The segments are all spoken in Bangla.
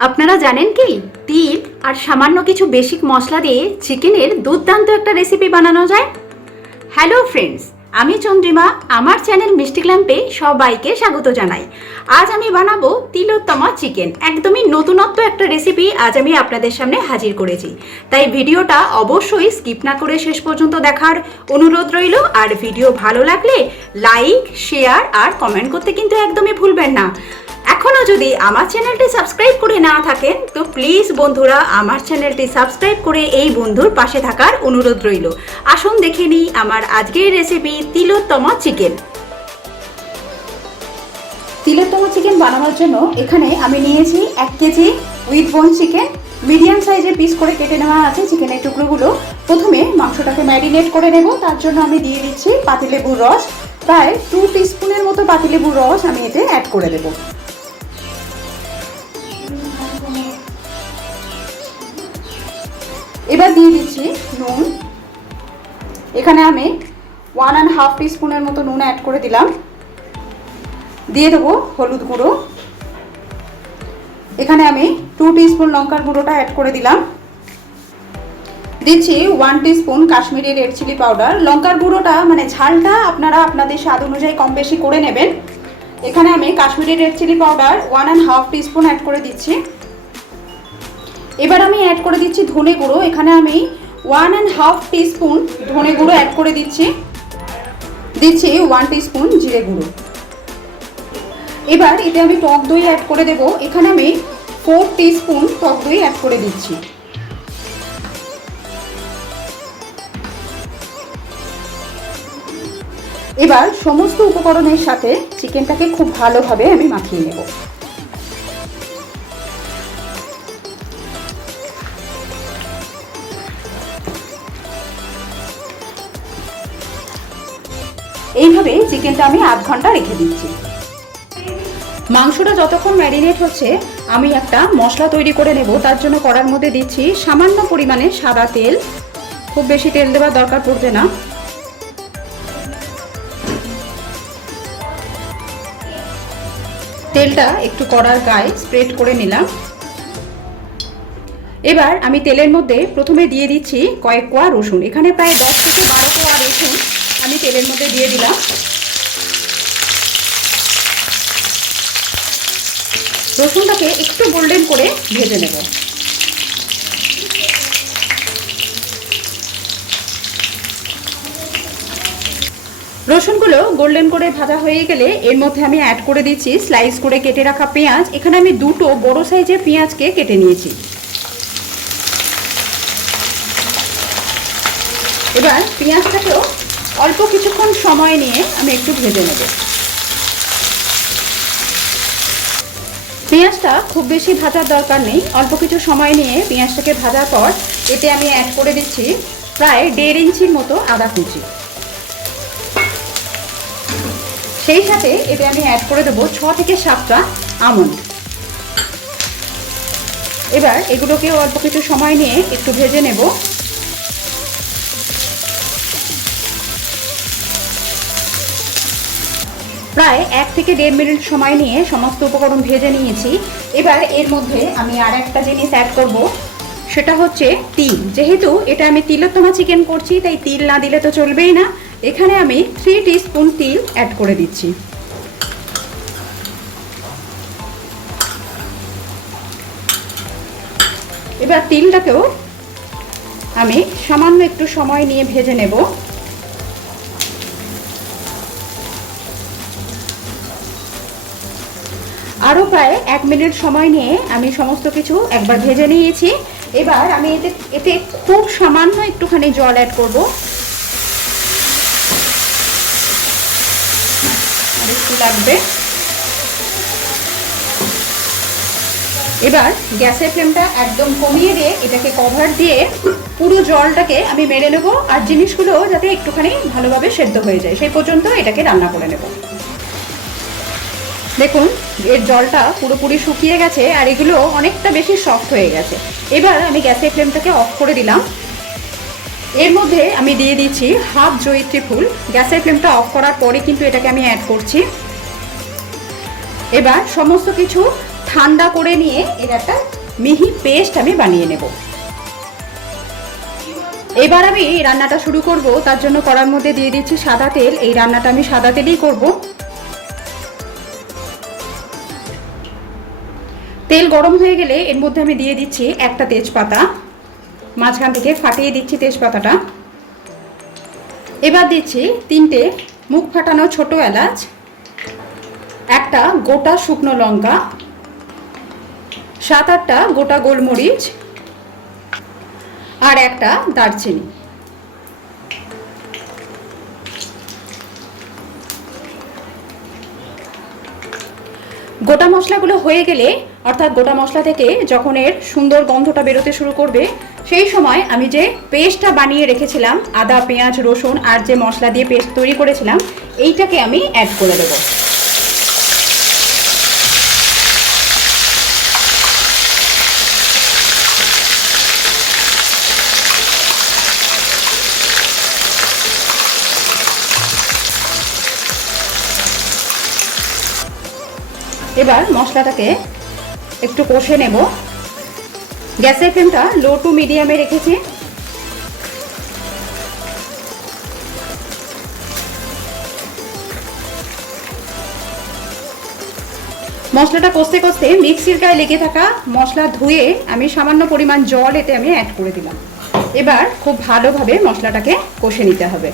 আপনারা জানেন কি তিল আর সামান্য কিছু বেসিক মশলা দিয়ে চিকেনের দুর্দান্ত একটা রেসিপি বানানো যায়। হ্যালো ফ্রেন্ডস, আমি চন্দ্রিমা, আমার চ্যানেল মিষ্টি ক্ল্যাম্পে সবাইকে স্বাগত জানাই। আজ আমি বানাবো তিলোত্তমা চিকেন, একদমই নতুনত্ব একটা রেসিপি আজ আমি আপনাদের সামনে হাজির করেছি। তাই ভিডিওটা অবশ্যই স্কিপ না করে শেষ পর্যন্ত দেখার অনুরোধ রইল। আর ভিডিও ভালো লাগলে লাইক, শেয়ার আর কমেন্ট করতে কিন্তু একদমই ভুলবেন না। এখনও যদি আমার চ্যানেলটি সাবস্ক্রাইব করে না থাকেন তো প্লিজ বন্ধুরা আমার চ্যানেলটি সাবস্ক্রাইব করে এই বন্ধুর পাশে থাকার অনুরোধ রইল। আসুন দেখে নিই আমার আজকের রেসিপি তিলোত্তমা চিকেন। তিলোত্তমা চিকেন বানানোর জন্য এখানে আমি নিয়েছি 1 কেজি উইথ বোন চিকেন। মিডিয়াম সাইজের পিস করে কেটে নেওয়া আছে চিকেনের টুকরোগুলো। প্রথমে মাংসটাকে ম্যারিনেট করে নেব, তার জন্য আমি দিয়ে দিচ্ছি পাতিলেবুর রস। প্রায় 2 টিস্পুনের মতো পাতিলেবুর রস আমি এতে অ্যাড করে দেবো। এবার দিয়ে দিচ্ছি নুন। এখানে আমি 1.5 টিস্পুনের মতো নুন অ্যাড করে দিলাম। দিয়ে দেবো হলুদ গুঁড়ো। এখানে আমি 2 টিস্পুন লঙ্কার গুঁড়োটা অ্যাড করে দিলাম। দিচ্ছি 1 teaspoon Kashmiri red chilli powder. লঙ্কার গুঁড়োটা মানে ঝালটা আপনারা আপনাদের স্বাদ অনুযায়ী কম বেশি করে নেবেন। এখানে আমি Kashmiri red chilli powder 1.5 teaspoon add করে দিচ্ছি। এবার আমি অ্যাড করে দিচ্ছি ধনে গুঁড়ো। এখানে আমি 1.5 টিস্পুন ধনে গুঁড়ো অ্যাড করে দিচ্ছি। 1 টিস্পুন জিরে গুঁড়ো। এবার এতে আমি টক দই অ্যাড করে দেব। এখানে আমি 4 টিস্পুন টক দই অ্যাড করে দিচ্ছি। এবার সমস্ত উপকরণের সাথে চিকেনটাকে খুব ভালোভাবে আমি মাখিয়ে নেব। এইভাবে চিকেনটা আমি আধ ঘন্টা রেখে দিচ্ছি। মাংসটা যতক্ষণ ম্যারিনেট হচ্ছে আমি একটা মশলা তৈরি করে নেব। তার জন্য কড়ার মধ্যে দিচ্ছি সামান্য পরিমাণে সাদা তেল। খুব বেশি তেল দেওয়ার দরকার পড়বে না। তেলটা একটু কড়ার গায়ে স্প্রেড করে নিলাম। এবার আমি তেলের মধ্যে প্রথমে দিয়ে দিচ্ছি কয়েক কোয়া রসুন। এখানে প্রায় 10 থেকে 12 কোয়া রসুন আমি তেলের মধ্যে দিয়ে দিলাম। রসুনটাকে একটু গোল্ডেন করে ভেজে নেব। রসুনগুলো গোল্ডেন করে ভাজা হয়ে গেলে এর মধ্যে আমি অ্যাড করে দিচ্ছি স্লাইস করে কেটে রাখা পেঁয়াজ। এখানে আমি 2টো বড় সাইজের পেঁয়াজকে কেটে নিয়েছি। এবার পেঁয়াজটাকেও অল্প কিছুক্ষণ সময় নিয়ে আমি একটু ভেজে নেব। পেঁয়াজটা খুব বেশি ভাজার দরকার নেই, অল্প কিছু সময় নিয়ে পেঁয়াজটাকে ভাজার পর এতে আমি অ্যাড করে দিচ্ছি প্রায় 1.5 ইঞ্চির মতো আদা কুচি। সেই সাথে এতে আমি অ্যাড করে দেবো 6 থেকে 7টা আমন্ড। এবার এগুলোকেও অল্প কিছু সময় নিয়ে একটু ভেজে নেব। প্রায় 1 থেকে 1.5 মিনিট সময় নিয়ে সমস্ত উপকরণ ভেজে নিয়েছি। এবার এর মধ্যে আমি আর একটা জিনিস অ্যাড করব, সেটা হচ্ছে তিল। যেহেতু এটা আমি তিলোত্তমা চিকেন করছি তাই তিল না দিলে তো চলবেই না। এখানে আমি 3 টিস্পুন তিল অ্যাড করে দিচ্ছি। এবার তিলটাকেও আমি সামান্য একটু সময় নিয়ে ভেজে নেব। আরও প্রায় 1 মিনিট সময় নিয়ে আমি সমস্ত কিছু একবার ভেজে নিয়েছি। এবার আমি এতে খুব সামান্য একটুখানি জল অ্যাড করব। আর একটু লাগবে। এবার গ্যাসের ফ্লেমটা একদম কমিয়ে দিয়ে এটাকে কভার দিয়ে পুরো জলটাকে আমি মেরে নেব। আর জিনিসগুলো যাতে একটুখানি ভালোভাবে সেদ্ধ হয়ে যায় সেই পর্যন্ত এটাকে রান্না করে নেব। দেখুন এর জলটা পুরোপুরি শুকিয়ে গেছে আর এগুলো অনেকটা বেশি সফট হয়ে গেছে। এবার আমি গ্যাসের ফ্লেমটাকে অফ করে দিলাম। এর মধ্যে আমি দিয়ে দিচ্ছি হাফ জয়িত্রী ফুল। গ্যাসের ফ্লেমটা অফ করার পরে কিন্তু এটাকে আমি অ্যাড করছি। এবার সমস্ত কিছু ঠান্ডা করে নিয়ে এর একটা মিহি পেস্ট আমি বানিয়ে নেব। এবার আমি রান্নাটা শুরু করব। তার জন্য কড়ার মধ্যে দিয়ে দিচ্ছি সাদা তেল। এই রান্নাটা আমি সাদা তেলেই করব। তেল গরম হয়ে গেলে এর মধ্যে আমি দিয়ে দিচ্ছি একটা তেজপাতা, মাঝখান থেকে ফাটিয়ে দিচ্ছি তেজপাতাটা। এবার দিচ্ছি 3টে মুখ ফাটানো ছোট এলাচ, একটা গোটা শুকনো লঙ্কা, 7-8টা গোটা গোলমরিচ আর একটা দারচিনি। গোটা মশলাগুলো হয়ে গেলে, অর্থাৎ গোটা মশলা থেকে যখন এর সুন্দর গন্ধটা বেরোতে শুরু করবে, সেই সময় আমি যে পেস্টটা বানিয়ে রেখেছিলাম, আদা পেঁয়াজ রসুন আর যে মশলা দিয়ে পেস্ট তৈরি করেছিলাম, এইটাকে আমি অ্যাড করে দেবো। এবার মশলাটাকে একটু কষে নেব। গ্যাসের ফ্লেমটা লো টু মিডিয়ামে রেখেছি। মশলাটা কষতে কষতে মিক্সির গায়ে লেগে থাকা মশলা ধুয়ে আমি সামান্য পরিমাণ জল এতে আমি অ্যাড করে দিলাম। এবার খুব ভালোভাবে মশলাটাকে কষে নিতে হবে।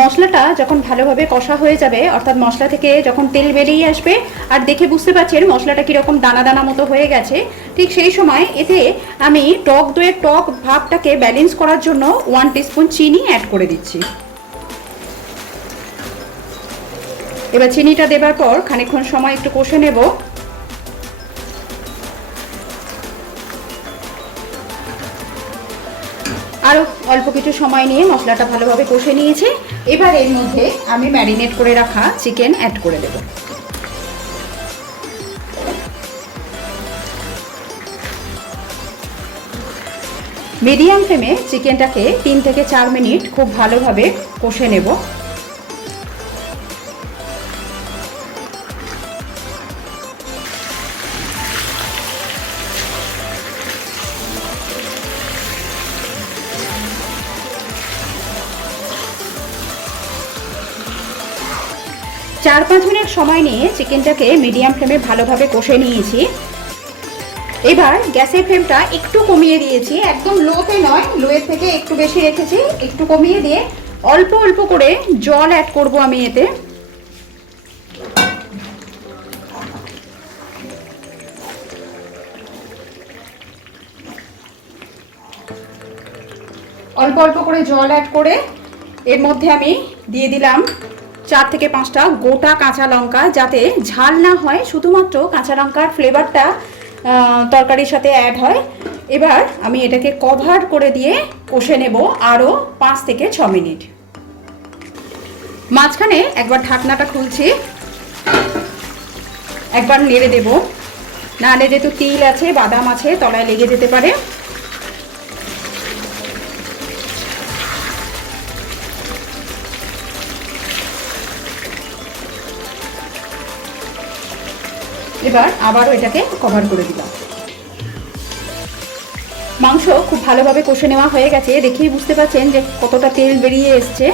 মশলাটা যখন ভালোভাবে কষা হয়ে যাবে, অর্থাৎ মশলা থেকে যখন তেল বেরিয়ে আসবে আর দেখে বুঝতে পারছেন মশলাটা কীরকম দানা দানা মতো হয়ে গেছে, ঠিক সেই সময় এতে আমি টক দইয়ের টক ভাবটাকে ব্যালেন্স করার জন্য 1 টিস্পুন চিনি অ্যাড করে দিচ্ছি। এবার চিনিটা দেবার পর খানিকক্ষণ সময় একটু কষে নেব। আরও অল্প কিছু সময় নিয়ে মশলাটা ভালোভাবে কষে নিয়েছি। এবার এর মধ্যে আমি ম্যারিনেট করে রাখা চিকেন অ্যাড করে দেব। মিডিয়াম ফ্লেমে চিকেনটাকে 3 থেকে 4 মিনিট খুব ভালোভাবে কষে নেব। চার 5 মিনিট সময় নিয়ে চিকেনটাকে মিডিয়াম ফ্লেমে ভালোভাবে কষে নিয়েছি। এবার গ্যাসের ফ্লেমটা একটু কমিয়ে দিয়েছি, একদম লোতে নয়, লোয়ের থেকে একটু বেশি রেখেছি। একটু কমিয়ে দিয়ে অল্প অল্প করে জল অ্যাড করব আমি এতে। অল্প অল্প করে জল অ্যাড করে এর মধ্যে আমি দিয়ে দিলাম 4 থেকে 5টা গোটা কাঁচা লঙ্কা, যাতে ঝাল না হয়, শুধুমাত্র কাঁচা লঙ্কার ফ্লেভারটা তরকারির সাথে অ্যাড হয়। এবার আমি এটাকে কভার করে দিয়ে কষে নেব আরও 5 থেকে 6 মিনিট। মাঝখানে একবার ঢাকনাটা খুলছি, একবার নেড়ে দেব, নাহলে যেহেতু তিল আছে বাদাম আছে তলায় লেগে যেতে পারে। এবার আবারও এটাকে কভার করে দিলাম। মাংস খুব ভালোভাবে কষে নেওয়া হয়ে গেছে, দেখেই বুঝতে পারছেন যে কতটা তেল বেরিয়ে এসছে।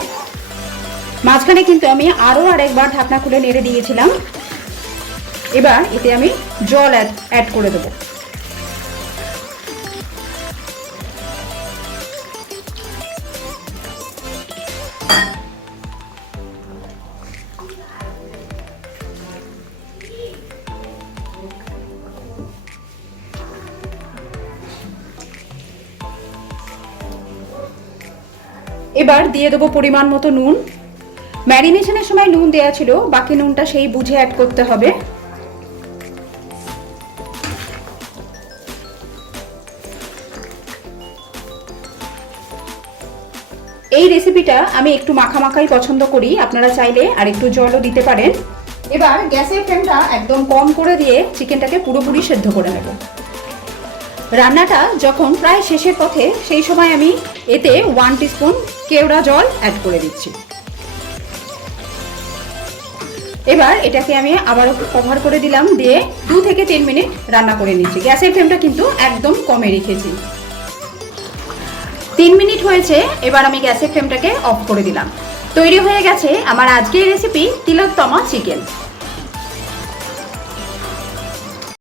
মাঝখানে কিন্তু আমি আরও আরেকবার ঢাকনা খুলে নেড়ে দিয়েছিলাম। এবার এতে আমি জল অ্যাড করে দেবো। এবার দিয়ে দেবো পরিমাণ মতো নুন। ম্যারিনেশনের সময় নুন দেওয়া ছিল, বাকি নুনটা সেই বুঝে অ্যাড করতে হবে। এই রেসিপিটা আমি একটু মাখা মাখাই পছন্দ করি, আপনারা চাইলে আর একটু জলও দিতে পারেন। এবার গ্যাসের ফ্লেমটা একদম কম করে দিয়ে চিকেনটাকে পুরোপুরি সেদ্ধ করে নেব। রান্নাটা যখন প্রায় শেষের পথে, সেই সময় আমি এতে 1 টিস্পুন কেওড়া জল অ্যাড করে দিচ্ছি। এবার এটাকে আমি আবারও কভার করে দিলাম, দিয়ে 2 থেকে 3 মিনিট রান্না করে নিচ্ছি। গ্যাসের ফ্লেমটা কিন্তু একদম কমে রেখেছি। 3 মিনিট হয়েছে, এবার আমি গ্যাসের ফ্লেমটাকে অফ করে দিলাম। তৈরি হয়ে গেছে আমার আজকের রেসিপি তিলোত্তমা চিকেন।